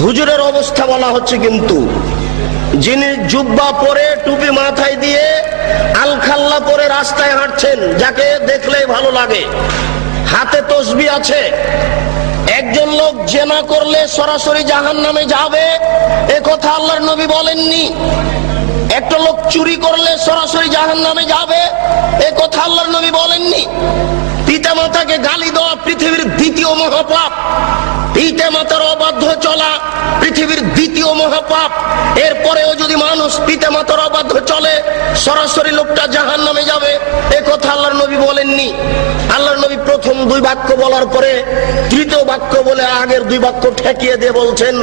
হুজুরের অবস্থা বলা হচ্ছে, কিন্তু যিনি জুব্বা পরে টুপি মাথায় দিয়ে আলখাল্লা পরে রাস্তায় হাঁটছেন, যাকে দেখলেই ভালো লাগে, হাতে তসবিহ আছে। একজন লোক জেনা করলে সরাসরি জাহান্নামে যাবে, এ কথা আল্লাহর নবী বলেননি। একটা লোক চুরি করলে সরাসরি জাহান্নামে যাবে, এ কথা আল্লাহর নবী বলেননি। পিতা মাতাকে গালি দেওয়া পৃথিবীর দ্বিতীয় মহাপাপ। পিতা মাতার অবাধ্য চলা পৃথিবীর দ্বিতীয় মহাপাপ। এরপরেও যদি মানুষ পিতা মাতার অবাধ্য চলে, সরাসরি লোকটা জাহান্নামে যাবে, এ কথা আল্লাহর নবী বলেননি। আল্লাহর নবী প্রথম দুই বাক্য বলার পরে তৃতীয় বাক্য বলে আগের দুই বাক্য ঠেকিয়ে দিয়ে বলছেন,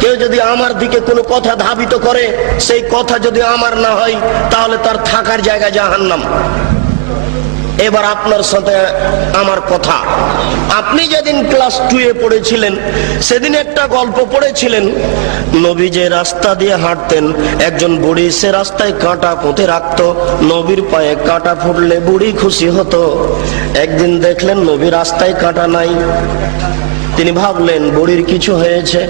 কেউ যদি আমার দিকে কোনো কথা ধাবিত করে, সেই কথা যদি আমার না হয়, তাহলে তার থাকার জায়গা জাহান্নাম। এবার আপনার সাথে আমার কথা, আপনি যেদিন ক্লাস 2-এ পড়েছিলেন, সেদিন একটা গল্প পড়েছিলেন। নবী যে রাস্তা দিয়ে হাঁটতেন, একজন বুড়ি সে রাস্তায় কাঁটা পুঁতে রাখতো। নবীর পায়ে কাঁটা ফুটলে বুড়ি খুশি হতো। একদিন দেখলেন নবী রাস্তায় কাঁটা নাই। তিনি ভাবলেন বুড়ির কিছু হয়েছে।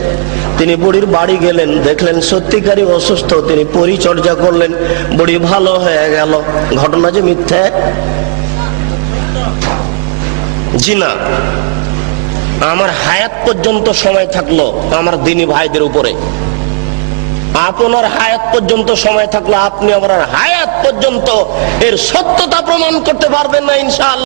তিনি বুড়ির বাড়ি গেলেন, দেখলেন সত্যিকারই অসুস্থ। তিনি পরিচর্যা করলেন, বুড়ি ভালো হয়ে গেল। ঘটনা যে মিথ্যে? জি না। আমার হায়াত পর্যন্ত সময় থাকলো আমার দিনী ভাইদের উপরে, আপনার হায়াত পর্যন্ত সময় থাকলো আপনি আমার হায়াত পর্যন্ত এর সত্যতা প্রমাণ করতে পারবেন না ইনশাআল্লাহ।